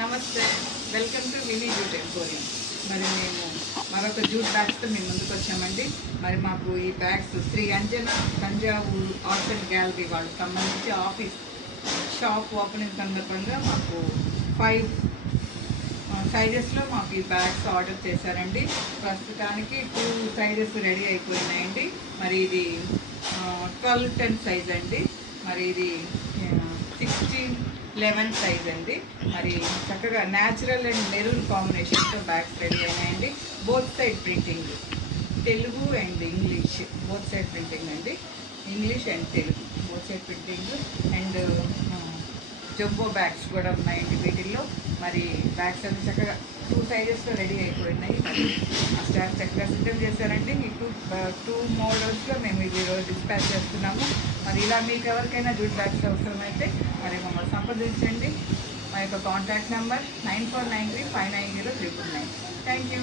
నమస్తే, welcome to వినీ jute emporium. మరి మేము మరొక జూట్ బ్యాగ్స్తో మేము ముందుకు వచ్చామండి. మరి మాకు ఈ బ్యాగ్స్ శ్రీ అంజన తంజావూరు ఆర్ట్ గ్యాలరీ వాళ్ళకి సంబంధించి ఆఫీస్ షాప్ ఓపెనింగ్ సందర్భంగా మాకు 5 సైజెస్లో మాకు ఈ బ్యాగ్స్ ఆర్డర్ చేశారండి. ప్రస్తుతానికి 2 సైజెస్ రెడీ అయిపోయినాయండి. మరి ఇది 12-10 సైజ్ అండి. మరి ఇది 16-11 సైజ్ అండి. మరి చక్కగా న్యాచురల్ అండ్ మెరూన్ కాంబినేషన్తో బ్యాగ్స్ రెడీ అయినాయండి. Both side printing, Telugu and English both side printing అండి. English and Telugu both side printing and jumbo bags కూడా ఉన్నాయండి వీటిల్లో. మరి బ్యాగ్స్ అన్ని చక్కగా 2 సైజెస్లో రెడీ అయిపోయినాయి. మరి ఆ స్టాఫ్ చక్కగా సిద్ధం చేశారండి. ఈ 2 మోడల్స్లో మేము ఇది ఈరోజు డిస్పాచ్ చేస్తున్నాము. మరి ఇలా మీకు ఎవరికైనా జూట్ బ్యాగ్స్ అవసరమైతే మరి మమ్మల్ని సంప్రదించండి. మా యొక్క కాంటాక్ట్ నెంబర్ 9493590399. Thank you.